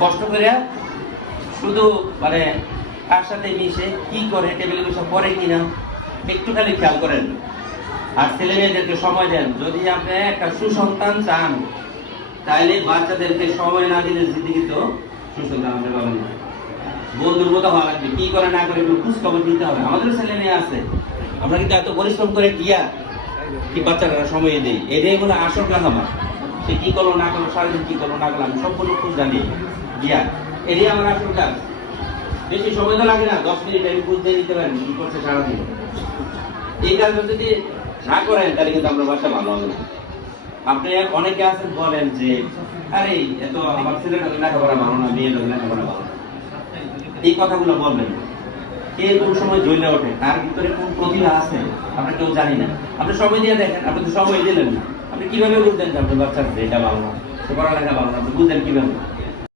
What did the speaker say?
কষ্ট করে শুধু মানে কার সাথে মিশে কি করে, টেবিলে বসে পড়ে কিনা একটু খালি খেয়াল করেন। আর ছেলে মেয়েদেরকে সময় দেন। যদি আপনি একটা সুসন্তান চান তাহলে বাচ্চাদেরকে সময় না দিলে জিন্দিগি তো সুসন্তান আপনি পাবেন না। বন্ধুর মতো হওয়া লাগবে, কি করে না করে একটু খোঁজ খবর দিতে হবে। আমাদের ছেলে মেয়ে আছে, আমরা কিন্তু এত পরিশ্রম করে গিয়া কি বাচ্চারা সময় দেই, এটাই বলে আসল কাজ আমার। সে কি করলো না করলো, সারাদিন কি করলো না করলো, আমি সম্পূর্ণ খোঁজ জানি গিয়া, এটাই আমার আসল কাজ। বেশি সময় তো লাগে না, 10 মিনিট আমি খোঁজ দিয়ে দিতে পারেন কি করছে সারাদিন। এই কাজটা যদি না করেন তাহলে কিন্তু আমরা বাচ্চা ভালো হবে না। আপনি অনেকে আছেন বলেন যে আরে এত আমার ছেলেটা লেখাপড়া ভালো না, মেয়েটা লেখাপড়া ভালো না, এই কথাগুলো বলবেন। কে কোন সময় জ্বলে ওঠে, তার ভিতরে কোন প্রতিভা আছে আমরা কেউ জানি না। আপনি সময় দিয়ে দেখেন, আপনি তো সময় দিলেন না, আপনি কিভাবে বুঝলেন যে আপনার বাচ্চার এটা ভালো না, সে পড়ালেখা ভালো না, আপনি বুঝলেন কিভাবে?